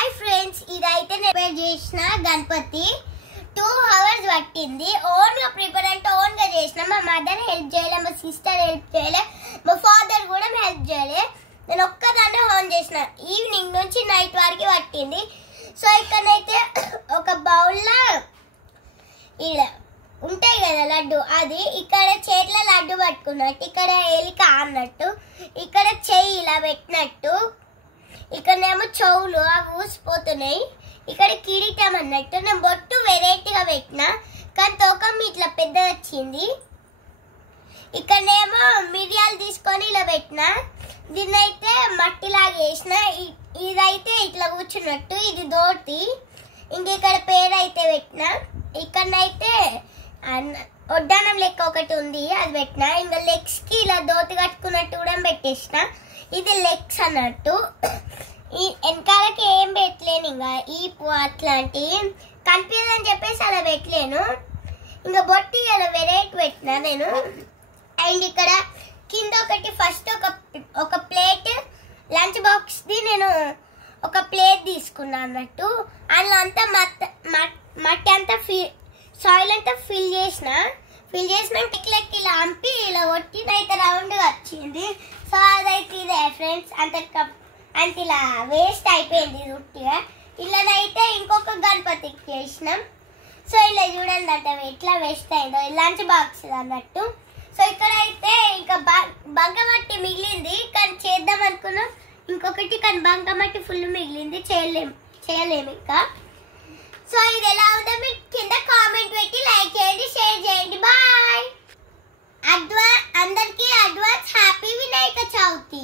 Hi friends, ఇదైతే నేను prepare చేసిన గణపతి 2 hours పట్టింది. ఓన్ గా ప్రిపేర్ అంటే ఓన్ గా చేసిన. మా మదర్ హెల్ప్ చేయలే, మా సిస్టర్ హెల్ప్ చేయలే, మా ఫాదర్ కూడా హెల్ప్ చేయలే. నేను ఒక్కదాన్నే ఓన్ చేసిన. ఈవినింగ్ నుంచి నైట్ వరకు పట్టింది. సో ఇక్కడైతే ఒక బౌల్లో ఇలా ఉంటాయి కదా లడ్డు, అది ఇక్కడ చేతిలో లడ్డు పట్టుకున్నట్టు, ఇక్కడ ఎలిక అన్నట్టు, ఇక్కడ చెయ్యి ఇలా పెట్టినట్టు, ఇక్కడనేమో చెవులు అవి ఊసిపోతున్నాయి, ఇక్కడ కిరీటం అన్నట్టు. నేను బొట్టు వెరైటీగా పెట్టిన కానీ తోకం ఇట్లా పెద్ద వచ్చింది. ఇక్కడనేమో మిరియాలు తీసుకొని ఇలా పెట్టిన. దీన్నైతే మట్టిలాగా వేసిన. ఇదైతే ఇట్లా కూర్చున్నట్టు, ఇది దోటి. ఇంక ఇక్కడ పేరు అయితే పెట్టిన. ఇక్కడనైతే ఒడ్డానం లెక్క ఒకటి ఉంది, అది పెట్టిన. ఇంకా లెగ్స్ కి ఇలా దోతి కట్టుకున్నట్టు కూడా పెట్టేసిన. ఇది లెగ్స్ అన్నట్టు. ఈ వెనకాలకి ఏం పెట్టలేను, ఇంకా ఈ అట్లాంటి కనిపించదని చెప్పేసి అలా పెట్టలేను. ఇంకా బొట్టి అలా వెరైటీ పెట్టిన నేను. అండ్ ఇక్కడ కింద ఒకటి ఫస్ట్ ఒక ప్లేట్ లంచ్ బాక్స్ ది నేను ఒక ప్లేట్ తీసుకున్నా అన్నట్టు. అందులో అంతా మట్టి అంతా సాయిల్ అంతా ఫిల్ చేసినాక ఇట్లకి ఇలా అంపి ఇలా కొట్టినైతే రౌండ్ గా వచ్చింది. సో అదైతే ఇదే ఫ్రెండ్స్, అంత ఇలా వేస్ట్ అయిపోయింది ఉట్టిగా. ఇలానైతే ఇంకొక గణపతికి చేసినాం. సో ఇలా చూడండి అంట ఎట్లా వేస్ట్ అయిందో, లంచ్ బాక్స్ అన్నట్టు. సో ఇక్కడ అయితే ఇంకా బంకమట్టి మిగిలింది, కానీ చేద్దాం అనుకున్నాం ఇంకొకటి, కానీ బంకమట్టి ఫుల్ మిగిలింది, చేయలేము ఇంకా. సో ఇది ఎలా ఉందో మీరు కింద కామెంట్ పెట్టి లైక్ చేయండి, షేర్ చేయండి. బాయ్. అందరికీ అడ్వాన్స్ హ్యాపీ వినాయక చవితి.